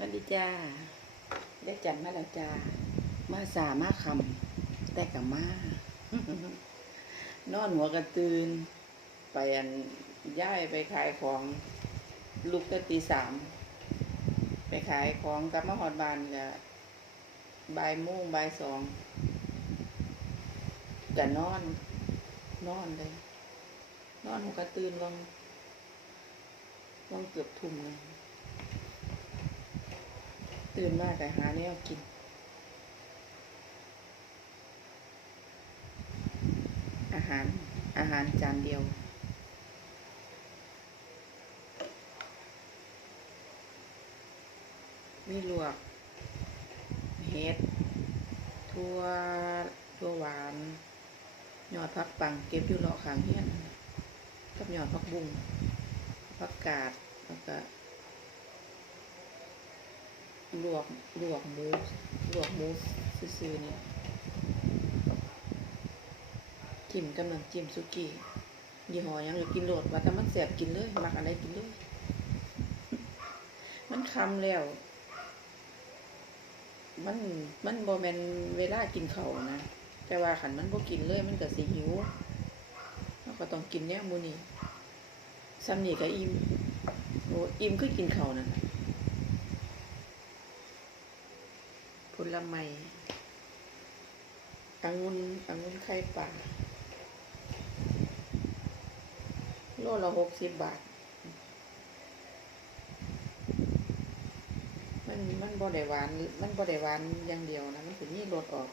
สวัสดีจ้าได้จันมาแล้วจ้า มาสามาคำแต่กับมา นอนหัวกระตือนไปอันย้ายไปขายของลูกตั้งตีสาม ไปขายของกับมาหอดบานกะบ่ายโมงบายสองกะนอน นอนเลย นอนหัวกระตือนลงลงเกือบทุ่มเลย ตื่นมากแต่หาแนวกินอาหารอาหารจานเดียว มีลวก เห็ดทั่วทั่วหวาน ยอดพักปังเก็บอยู่เลาะขางเฮียนกับยอดพักบุ้งพักกาดแล้วก็ ลวกลวกหมูลวกหมูซื่อๆเนี่ยจิ้มกับน้ำจิ้มสุกี้ยี่ห้อยังอยู่กินโหลดว่าแต่มันแสบกินเลยมักอะไรกินเลยมันคำแล้ว มันมันบ่แมนเวลากินเขานะ แต่ว่าขันมันบ่กินเลยมันก็สิหิวเราก็ต้องกินแนวหมูนี่ซ้ำนี่ก็อิ่มโอ้อิ่มคือกินเขานั่นน่ะ ผลไม้องุ่นองุ่นไข่ป่าโลละหกสิบบาท มันมันบ่ได้หวาน มันบ่ได้หวานอย่างเดียวนะ มันถึงนี่รสออก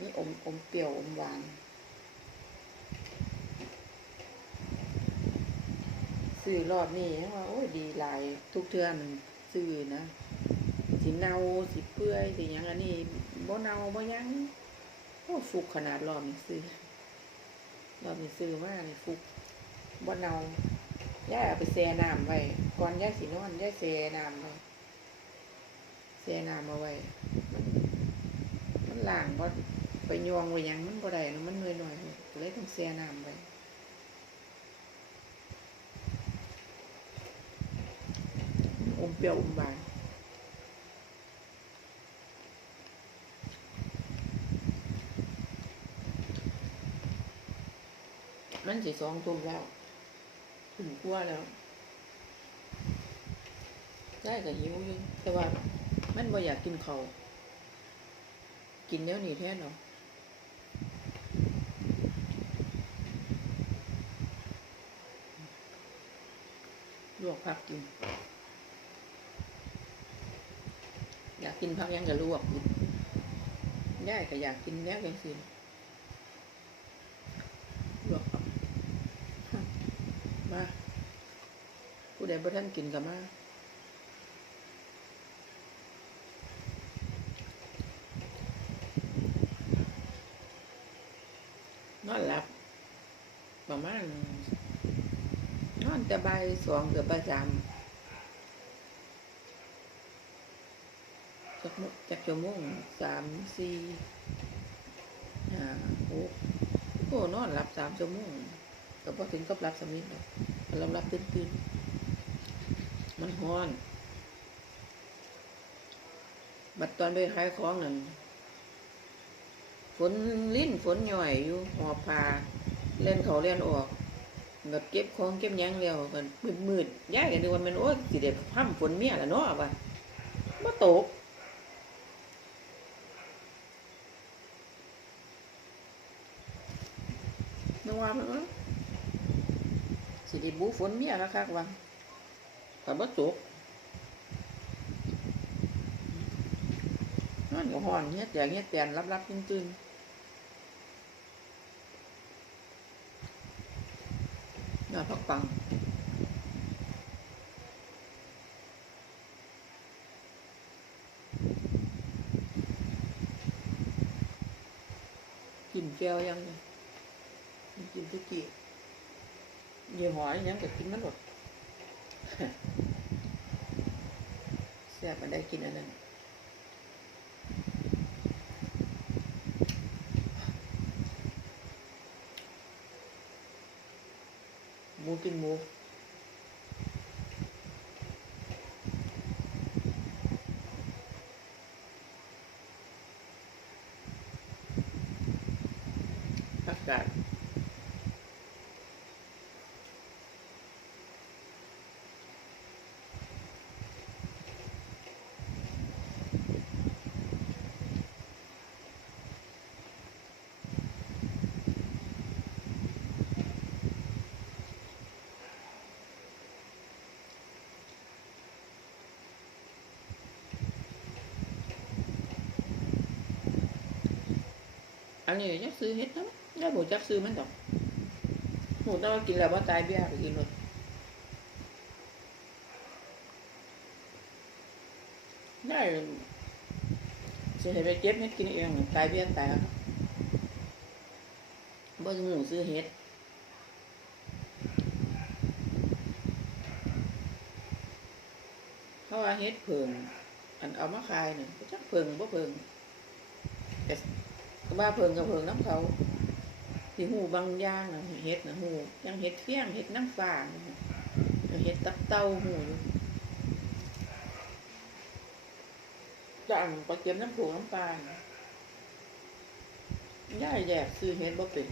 นี่อมอมเปรี้ยวอมหวาน ซื้อรอบนี้ว่าโอ้ยดีหลายทุกเทือนซื้อนะ สิเนาสิเปื่อยสิยังอันนี้บ่เนาบ่ยังโอ้ฟุกขนาดรอบนี้ซื้อรอบนี้ซื้อมานี่ฟุกบ่เนาย่าเอาไปแช่น้ำไว้ก่อนย่าสินอนย่าแช่น้ำไว้แช่น้ำเอาไว้มันมันล้างบ่ไปยองไว้ยังมันบ่ได้นะมันน้อยๆเลยต้องแช่น้ำไว้อมเปรี้ยวอมหวาน สิสองทุ่มแล้วถึงกลัวแล้ว ได้ก็หิวอยู่แต่ว่ามันบ่อยากกินเขากินแล้วหนีแท้เนาะลวกผักกิน อยากกินผักยังก็ลวกกินได้ก็อยากกินแล้วยังสิลวกผัก มาผู้ใดบ่ท่านกินกับมานอนหลับ ประมาณนอนแต่บ่ายสองเกือบบ่ายสามจักมุจักชั่วโมงสามสี่ห้าหกโอ้นอนหลับสามชั่วโมงก็พอถึงกับรับสมิธเลยเรารับตื่นตื่น มันฮ้อน บัดตอนไปขายของนั่นฝนลิ้นฝนหน่อยอยู่หอบพาเล่นเขาเล่นออกแบบเก็บของเก็บยังแล้วกันมืดมืดย้ายกันดูว่ามันโอ้ยสิเด็ดพั่มฝนเมียละเนาะว่ะบ่ตกนึกว่ามันเอ้อสิได้บูฝนเมียคักว่า กับบ่สุกนั่นกับห่อนเงี้ยแจงเงี้ยแจนรับรับจริงๆน่าพักปังกินแก้วยังกินตะกี้เยี่ยหอยยังกับกินไม่หมด แซ่บมันได้กินอันนั้นหมูกินหมูากาศ อันนี้จักซื้อเฮ็ดนะได้บ่จักซื้อมันดอกหมูต้องกินแล้วว่าตายเบี้ยไปกินเลยได้สิให้ไปเก็บเฮ็ดกินเองตายเบี้ยตายแล้วบ่หมูซื้อเฮ็ดเขาว่าเฮ็ดเพิงอันเอามาขายน่ะบ่จักเพิงบ่เพิงแต่ ว่าเพิงกับเพิงน้ำเขาที่หูบางย่างนะเห็ดนะหูยังเห็ดเฟี้ยงเห็ดน้ำฟ้าเห็ดตับเต้าหูอยู่จังไปเก็บน้ำผูน้ำปลาย่าแยกซื้อเห็ดบ่เป็น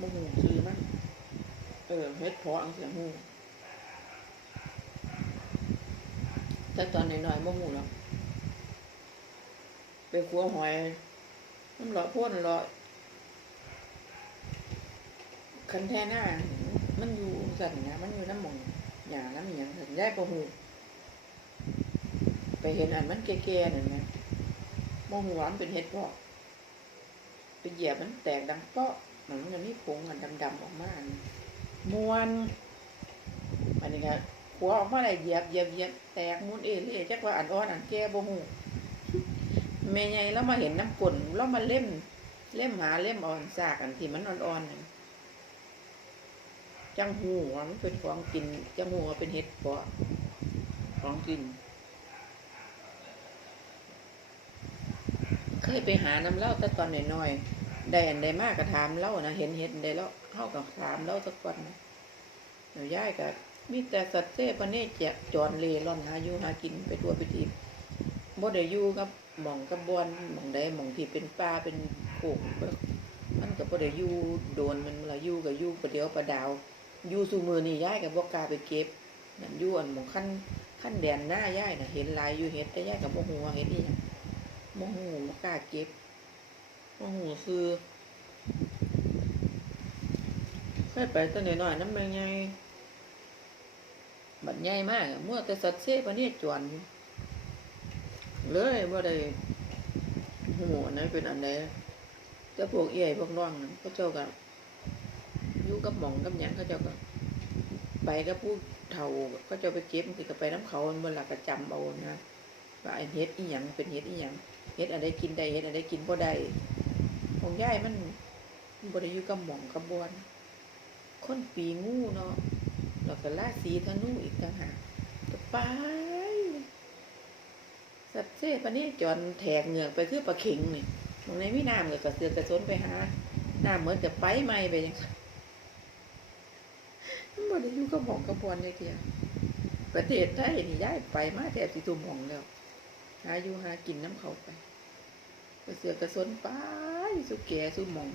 บ่หูซื้อมั้ยเออเห็ดพาะอังเสียงหูแต่ตอนน้อยๆบ่หูหรอกไปขัวหอย มันเลาะพ่นเลาะคันแท่หน้า มันอยู่สั่นนะมันอยู่น้ำหมองหยาน้ำหยังสั่นแยกประหูไปเห็นอันมันแก่ๆนั่นนะมองหัวมันเป็นเห็ดเพาะไปเหยียบมันแตกดังเปาะเหมือนมันจะมีผงอันดำๆออกมาอันมวนอันนี้ก็หัวออกมาได้เหยียบเหยียบเหยียบแตกมุนเอเล่จักว่าอันอ่อนอันแก่บ่หู แม่ใหญ่แล้วมาเห็นน้ำกลนแล้วมาเล่ม เล่มหาเล่มอ่อนซากอันที่มันอ่อนๆนั่นจังหูว่ามันเป็นของกิน จังหูว่าเป็นเห็ดเพาะของกิน เคยไปหาน้ำเล่าแต่ตอนน้อยๆได้อันใดมากก็ถามเล่านะเห็นเห็ดอันใดแล้วเข้ากับถามเล่าสักวันนะเดี๋ยวย้ายกับมีแต่สัตว์เซ่ปะเนจจะจอนเลร่อนหาอยู่หากินไปตัวไปทีบ่ได้อยู่กับ หม่องกระบวนหม่องใดหม่องที่เป็นป่าเป็นโขกมันก็บ่ได้อยู่โดนมันละยูก็อยู่ประเดี๋ยวประดาวยู่สู่มือนี่ย้ายก็บ่กาไปเก็บนั่นยู่อันหม่องขั้นขั้นแดนหน้าย้ายนะเห็นลายยู่เฮ็ดแต่ย้ายก็บ่ฮู้ว่าเฮ็ดอีหยังบ่ฮู้บ่กล้าเก็บบ่ฮู้คือเคยไปแตอนน้อยๆนำแม่ใหญ่บัดใหญ่มากอะมั่วแต่สัตว์เสพอันนี้จวนอยู่ เลยว่าได้หัวนะเป็นอันใดแต่พวกเอี่ยพวกน้องนั้นเจ้ากับยู่กับหมองกับหยังเขาเจ้าก็ไปกับผู้เฒ่าเขาเจ้าไปเก็บคือก็ไปน้ำเขาเวลากระจำเอานะว่าไอเฮ็ดอีหยังเป็นเฮ็ดอีหยังเฮ็ดอะไรกินได้เฮ็ดอะไรกินบ่ได้ของยายมันมันบ่ได้อยู่กับหมองกับบวนคนปีงูเนาะแล้วก็ราศีธนูอีกต่างหากก็ไป เซ่ปะนี่จอนแทกเหงือกไปคือปลาเข็งนี่มองในมีน้ำก็กระเสือกกระสนไปหาน้ำเหมือนจะไปไหมไปยังไงมันบ่ได้อยู่กับหมองกับบวนเลยเทียประเทศไทยนี่ย้ายไปมาแทบสิตุ่มหมองแล้ว หาอยู่หากินน้ำเขาไปกระเสือกกระสนไปสุแก่สุหมอง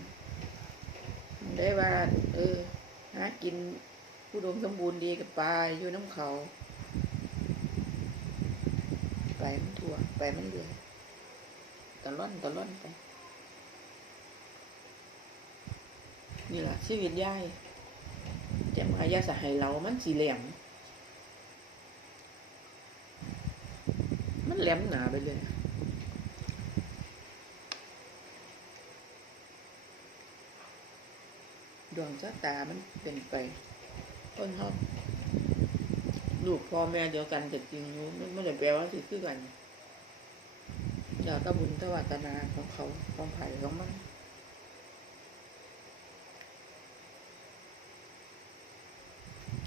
ได้ว่า เออ หากินผู้ดมสมบูรณ์ดีกับปลาอยู่น้ำเขา ไปมันทั่ว ไปมันเรื่อยตะล่อนตะล่อนไป นี่แหละชีวิตยายจะมายาสะให้เรามันสีแหลี่ยม มันแหลมหนาไปเลยดวงชะตามันเป็นไปคนเขา ลูกพ่อแม่เดียวกันแต่จริงๆมันไม่ได้แปลว่าสิคือกันเดี๋ยวตะบุญตะวัตนาของเขาของไผ่ของมัน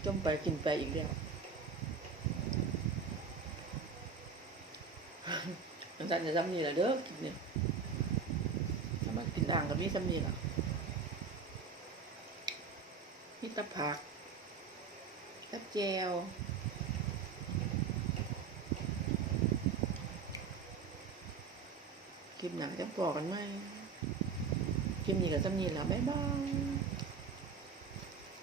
จมไปกินไปอีกแล้วมันสั่นจะซ้ำนี่แหละเด้อกินเนี่ยถ้ามากินด่างกับนี่ซ้ำนี่ล่ะมีแตะผักตะแจว ลิปหนังจะบอกกันไหมคลิปนี้ก็สำนีแล้วบ๊ายบาย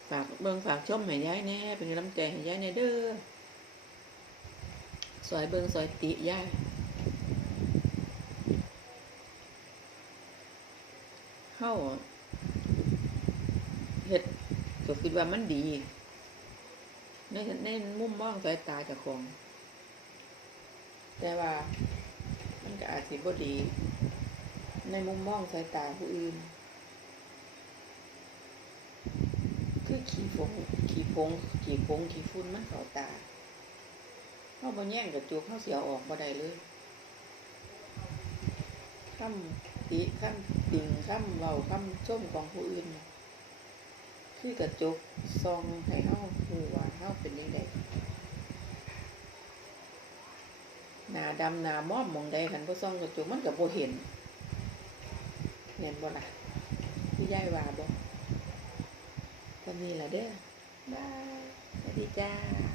ฝากเบิ่งฝากชมให้ย้ายแน่เป็นกำลังใจให้ยายแน่เด้อซอยเบิ่งซอยติยายเฮาเฮ็ดก็คิดว่ามันดีในในมุมมองสายตาจ้าของ แต่ว่ามันก็อาจสิบ่ดี ในมุมมองสายตาผู้อื่น คือขี้ฟงขี้ฟงขี้ฟงขี้ฝุ่นมันเข้าตาเฮาบ่แย่งกับจุกเฮาสิเอออกบ่ได้เลยคำติคำติงคำเว้าคำชมของผู้อื่นน่ะคือกระจกซองให้เฮาฮู้ว่าเฮาเป็นจังไดหนาดำหนามอมมองใดคันบ่ส่องกระจกมันก็บ่เห็น เห็นบ่ล่ะพี่ยายว่าบ่ตอนนี้ละเด้อ บาย สวัสดีจ้า